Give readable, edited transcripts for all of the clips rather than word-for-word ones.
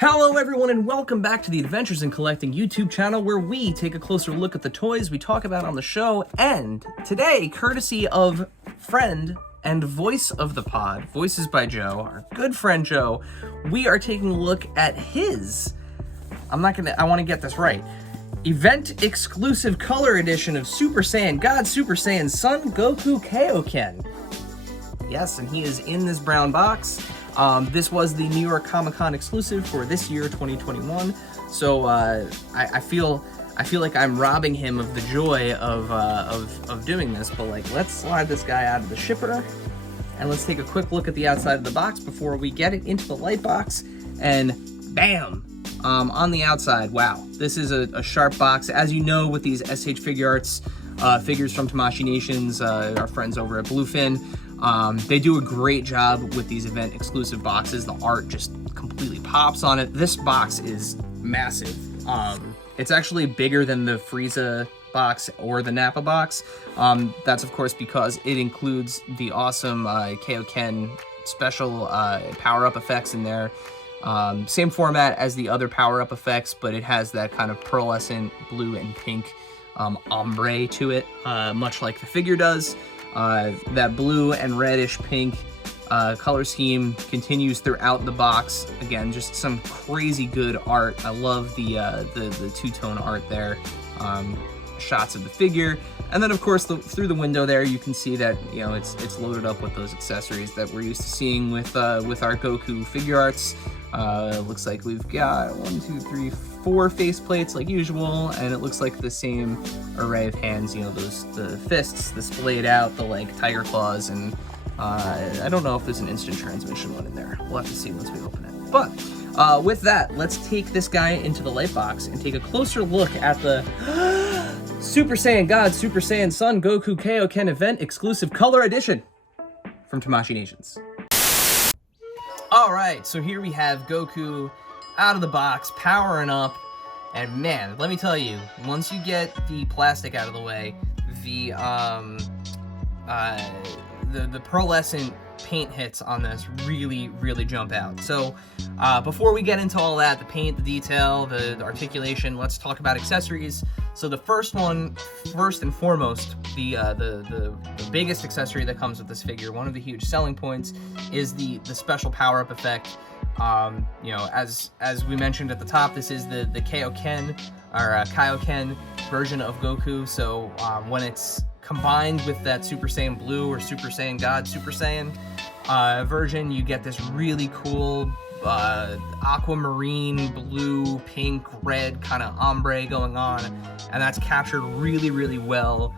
Hello everyone and welcome back to the Adventures in Collecting YouTube channel, where we take a closer look at the toys we talk about on the show. And today, courtesy of friend and voice of the pod, Voices by Joe, our good friend Joe, we are taking a look at his, I want to get this right, event exclusive color edition of Super Saiyan God, Super Saiyan Son Goku Kaioken. Yes, and he is in this brown box. This was the New York Comic-Con exclusive for this year, 2021. So I feel like I'm robbing him of the joy of doing this. But like, let's slide this guy out of the shipper, and let's take a quick look at the outside of the box before we get it into the light box. And bam! On the outside, wow, this is a sharp box. As you know, with these SH Figuarts figures from Tamashii Nations, our friends over at Bluefin. They do a great job with these event exclusive boxes. The art just completely pops on it. This box is massive. It's actually bigger than the Frieza box or the Nappa box. That's of course because it includes the awesome Kaioken special power-up effects in there. Same format as the other power-up effects, but it has that kind of pearlescent blue and pink ombre to it, much like the figure does. That blue and reddish pink color scheme continues throughout the box. Again, just some crazy good art. I love the two-tone art there. Shots of the figure, and then of course through the window there you can see that it's loaded up with those accessories that we're used to seeing with our Goku Figuarts. Looks like we've got 1, 2, 3, 4 faceplates like usual, and it looks like the same array of hands. The fists, the splayed out, the like tiger claws, and I don't know if there's an instant transmission one in there. We'll have to see once we open it. But with that, let's take this guy into the light box and take a closer look at the Super Saiyan God, Super Saiyan Son Goku Kaioken event exclusive color edition from Tamashii Nations. Alright, so here we have Goku out of the box, powering up, and man, let me tell you, once you get the plastic out of the way, the pearlescent paint hits on this really jump out. So before we get into all that, the paint, the detail, the articulation, let's talk about accessories. So the first and foremost, the biggest accessory that comes with this figure, one of the huge selling points, is the special power-up effect. As we mentioned at the top, this is the Kaioken or Kaioken version of Goku. So when it's combined with that Super Saiyan Blue or Super Saiyan God Super Saiyan version, you get this really cool aquamarine, blue, pink, red kind of ombre going on, and that's captured really well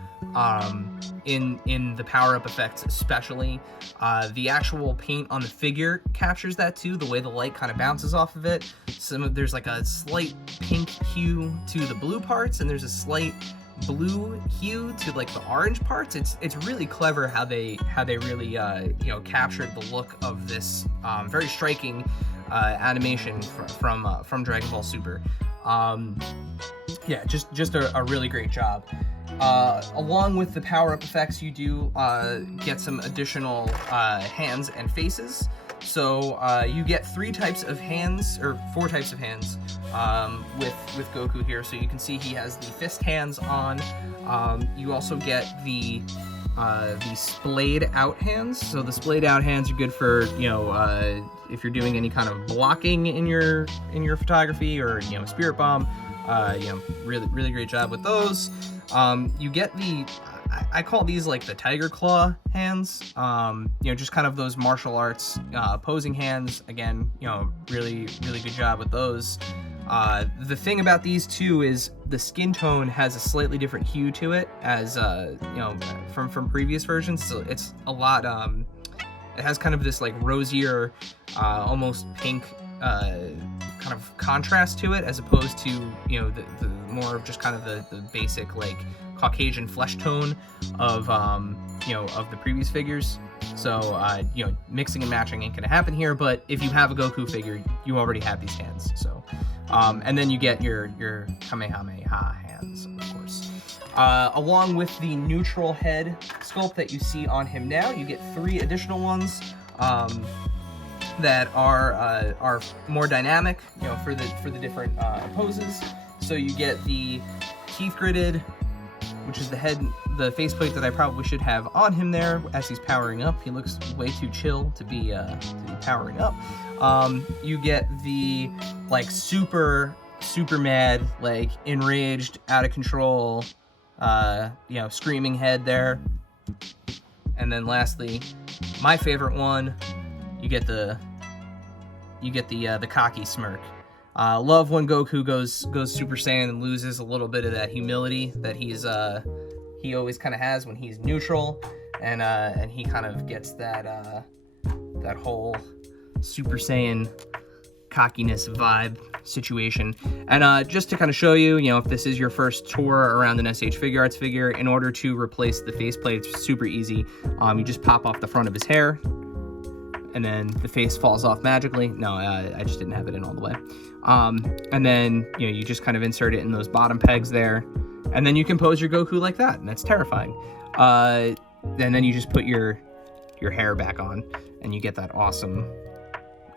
in the power-up effects especially. The actual paint on the figure captures that too, the way the light kind of bounces off of it. There's like a slight pink hue to the blue parts, and there's a slight blue hue to like the orange parts. It's really clever how they really captured the look of this very striking animation from Dragon Ball Super. Yeah, just a really great job. Along with the power-up effects, you do get some additional hands and faces. So you get 3 types of hands, or 4 types of hands with Goku here. So you can see he has the fist hands on. You also get the splayed out hands. So the splayed out hands are good for if you're doing any kind of blocking in your photography, or spirit bomb. Really great job with those. You get I call these like the tiger claw hands, just kind of those martial arts posing hands. Again, really good job with those. The thing about these two is the skin tone has a slightly different hue to it, as from previous versions. So it's a lot. It has kind of this like rosier, almost pink kind of contrast to it, as opposed to the more of just kind of the basic like Caucasian flesh tone of the previous figures. So mixing and matching ain't gonna happen here, but if you have a Goku figure, you already have these hands. So and then you get your Kamehameha hands, of course. Along with the neutral head sculpt that you see on him now, you get 3 additional ones. that are more dynamic, you know, for the different poses. So you get the teeth gritted, which is the faceplate that I probably should have on him there as he's powering up. He looks way too chill to be powering up. You get the like super mad, like enraged, out of control, you know, screaming head there. And then lastly, my favorite one, you get the cocky smirk. Love when Goku goes Super Saiyan and loses a little bit of that humility that he always kind of has when he's neutral, and he kind of gets that whole Super Saiyan cockiness vibe situation. And just to kind of show you, if this is your first tour around an SH Figuarts figure, in order to replace the faceplate, it's super easy. You just pop off the front of his hair, and then the face falls off magically. No, I just didn't have it in all the way. And then, you just kind of insert it in those bottom pegs there, and then you can pose your Goku like that, and that's terrifying. And then you just put your hair back on, and you get that awesome...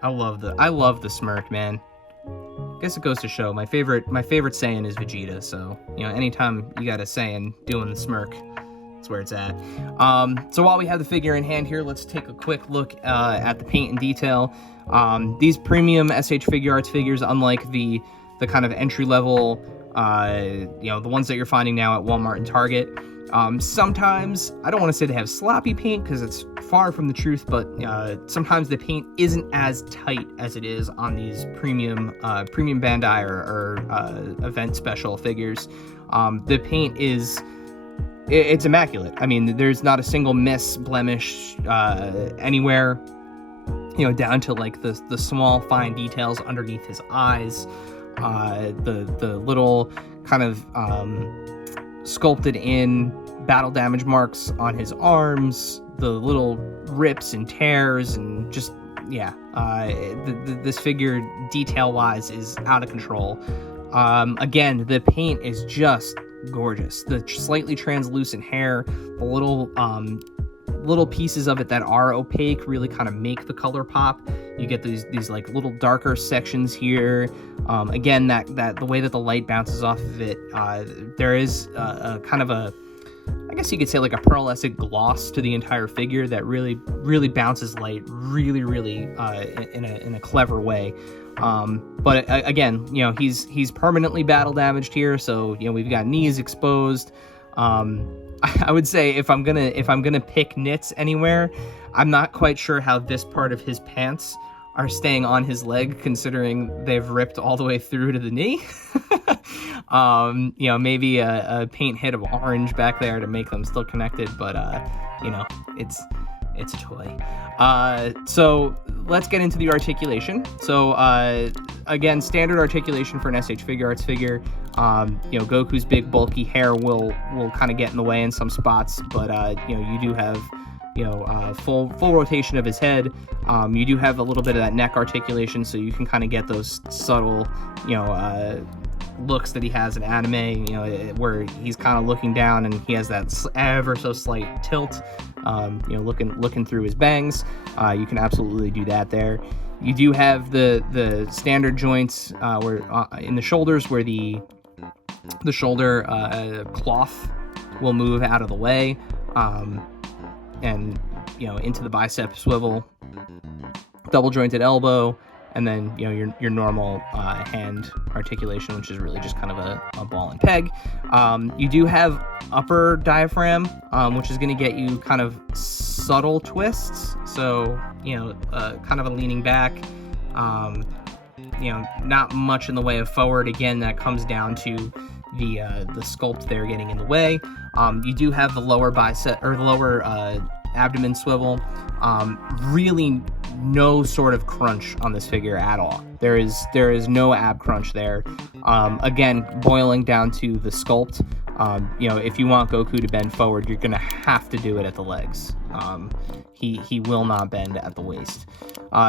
I love the smirk, man. I guess it goes to show my favorite Saiyan is Vegeta, so anytime you got a Saiyan doing the smirk, that's where it's at. So while we have the figure in hand here, let's take a quick look at the paint and detail. These premium SH Figuarts figures, unlike the kind of entry level, the ones that you're finding now at Walmart and Target, sometimes, I don't want to say they have sloppy paint because it's far from the truth, but sometimes the paint isn't as tight as it is on these premium Bandai or event special figures. The paint it's immaculate. I mean, there's not a single miss, blemish anywhere, down to like the small fine details underneath his eyes, the little kind of sculpted in battle damage marks on his arms, the little rips and tears, and just this figure detail wise is out of control. Again, the paint is just gorgeous. The slightly translucent hair, the little pieces of it that are opaque really kind of make the color pop. You get these like little darker sections here. Again, that the way that the light bounces off of it, there is a kind of a, I guess you could say, like a pearlescent gloss to the entire figure that really bounces light really in a clever way. But again, he's permanently battle damaged here, so we've got knees exposed. I would say if I'm gonna pick nits anywhere, I'm not quite sure how this part of his pants are staying on his leg, considering they've ripped all the way through to the knee. Maybe a paint hit of orange back there to make them still connected, but it's a toy. So let's get into the articulation. So again, standard articulation for an SH Figuarts figure. Goku's big bulky hair will kind of get in the way in some spots, but you do have full rotation of his head. You do have a little bit of that neck articulation, so you can kind of get those subtle looks that he has in anime, where he's kind of looking down and he has that ever so slight tilt, looking through his bangs. You can absolutely do that there. You do have the standard joints where in the shoulders, where the shoulder cloth will move out of the way, and into the bicep swivel, double jointed elbow, and then your normal hand articulation, which is really just kind of a ball and peg. You do have upper diaphragm, which is going to get you kind of subtle twists, so kind of a leaning back, not much in the way of forward. Again, that comes down to the sculpt there getting in the way. You do have the lower bicep, or the lower abdomen swivel. Really no sort of crunch on this figure at all. There is no ab crunch there. Again, boiling down to the sculpt, if you want Goku to bend forward, you're gonna have to do it at the legs. He will not bend at the waist.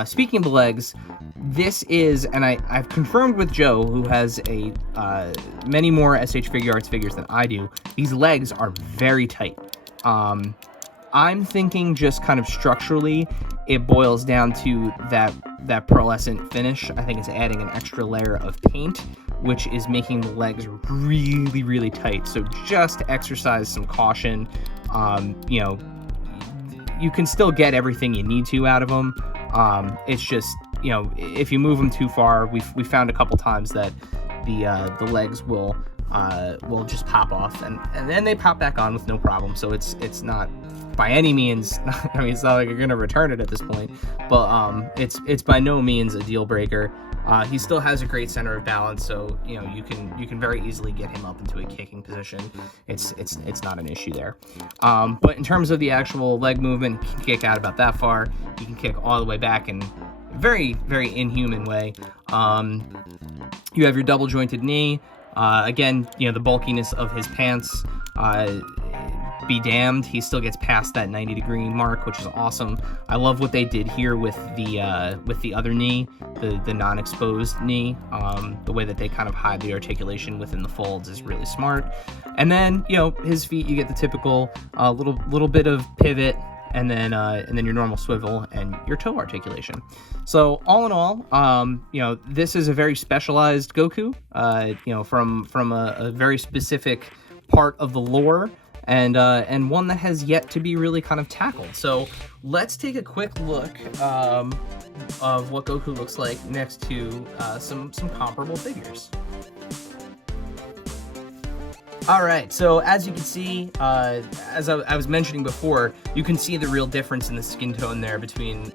Speaking of the legs, this is, and I've confirmed with Joe, who has many more SH Figuarts figures than I do, these legs are very tight. I'm thinking just kind of structurally, it boils down to that pearlescent finish. I think it's adding an extra layer of paint, which is making the legs really, really tight. So just exercise some caution. You know, you can still get everything you need to out of them. It's just, you know, if you move them too far, we found a couple times that the legs will just pop off, and then they pop back on with no problem. So it's not by any means, I mean, it's not like you're gonna return it at this point, but it's by no means a deal breaker. He still has a great center of balance, so you know you can very easily get him up into a kicking position. It's not an issue there. But in terms of the actual leg movement, he can kick out about that far. He can kick all the way back in a very, very inhuman way. You have your double jointed knee. Again, you know, the bulkiness of his pants, be damned, he still gets past that 90-degree mark, which is awesome. I love what they did here with the other knee, the non-exposed knee. The way that they kind of hide the articulation within the folds is really smart. And then, you know, his feet, you get the typical little bit of pivot, and then your normal swivel and your toe articulation. So all in all, you know, this is a very specialized Goku, you know, from a very specific part of the lore, and one that has yet to be really kind of tackled. So let's take a quick look of what Goku looks like next to some comparable figures. All right, so as you can see, as I was mentioning before, you can see the real difference in the skin tone there between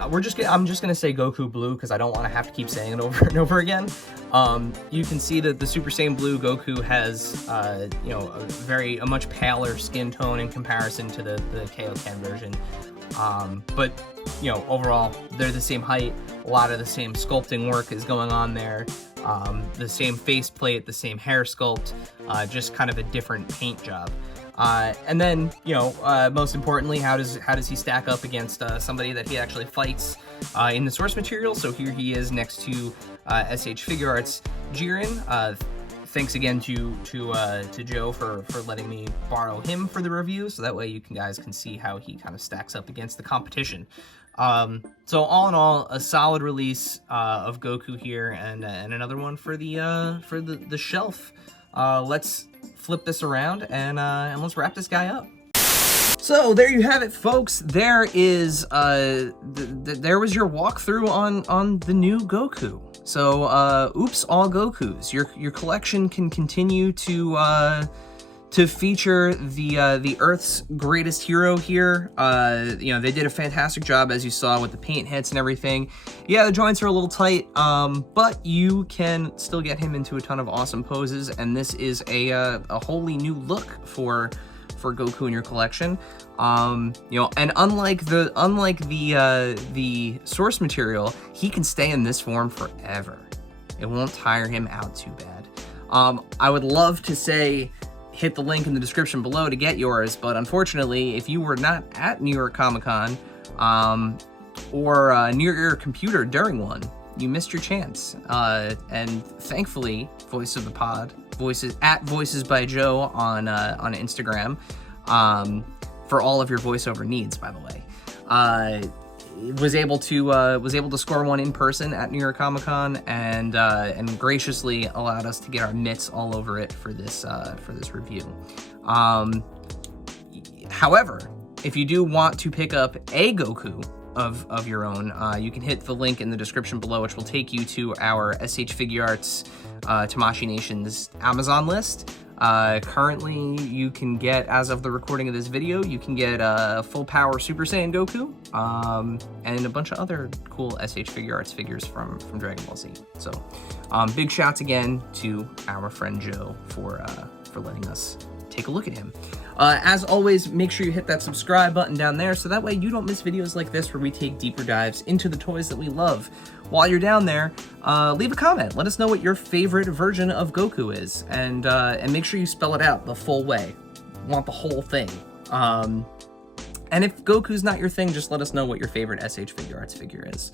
I'm just gonna say Goku Blue because I don't want to have to keep saying it over and over again. You can see that the Super Saiyan Blue Goku has, you know, a much paler skin tone in comparison to the Kaioken version. But you know, overall, they're the same height. A lot of the same sculpting work is going on there. The same faceplate, the same hair sculpt, just kind of a different paint job. And then, you know, most importantly, how does he stack up against somebody that he actually fights in the source material? So here he is next to SH Figuarts Jiren. Thanks again to Joe for letting me borrow him for the review, so that way you guys can see how he kind of stacks up against the competition. So all in all, a solid release of Goku here, and another one for the shelf. Let's flip this around and let's wrap this guy up. So there you have it, folks. There is there was your walkthrough on the new Goku. So oops, all Gokus. Your collection can continue to feature the Earth's greatest hero here. You know, they did a fantastic job, as you saw, with the paint hits and everything. Yeah, the joints are a little tight, but you can still get him into a ton of awesome poses, and this is a wholly new look for Goku in your collection. You know, and unlike the source material, he can stay in this form forever. It won't tire him out too bad. I would love to say hit the link in the description below to get yours, but unfortunately, if you were not at New York Comic-Con or near your computer during one, you missed your chance. And thankfully, Voice of the Pod, Voices by Joe on Instagram, for all of your voiceover needs, by the way, was able to score one in person at New York Comic-Con, and graciously allowed us to get our mitts all over it for this review. However, if you do want to pick up a Goku of your own, you can hit the link in the description below, which will take you to our SH Figuarts Tamashii Nation's Amazon list. Currently, you can get, as of the recording of this video, you can get full power Super Saiyan Goku, and a bunch of other cool SH Figuarts figures from Dragon Ball Z. So, big shouts again to our friend Joe for letting us take a look at him. As always, make sure you hit that subscribe button down there, so that way you don't miss videos like this where we take deeper dives into the toys that we love. While you're down there, leave a comment. Let us know what your favorite version of Goku is, and make sure you spell it out the full way. Want the whole thing. And if Goku's not your thing, just let us know what your favorite SH Figuarts figure is.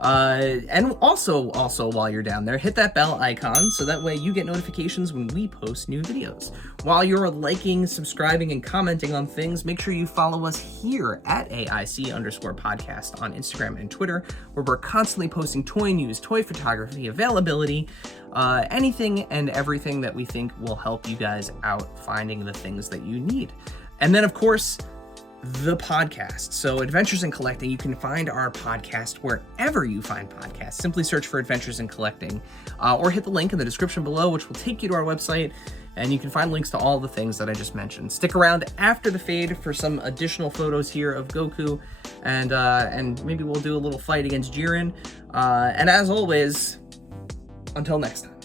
And also while you're down there, hit that bell icon so that way you get notifications when we post new videos. While you're liking, subscribing, and commenting on things, make sure you follow us here at AIC_podcast on Instagram and Twitter, where we're constantly posting toy news, toy photography, availability, anything and everything that we think will help you guys out finding the things that you need. And then, of course, the podcast. So Adventures in Collecting, you can find our podcast wherever you find podcasts. Simply search for Adventures in Collecting, or hit the link in the description below, which will take you to our website, and you can find links to all the things that I just mentioned. Stick around after the fade for some additional photos here of Goku, and maybe we'll do a little fight against Jiren. And as always, until next time.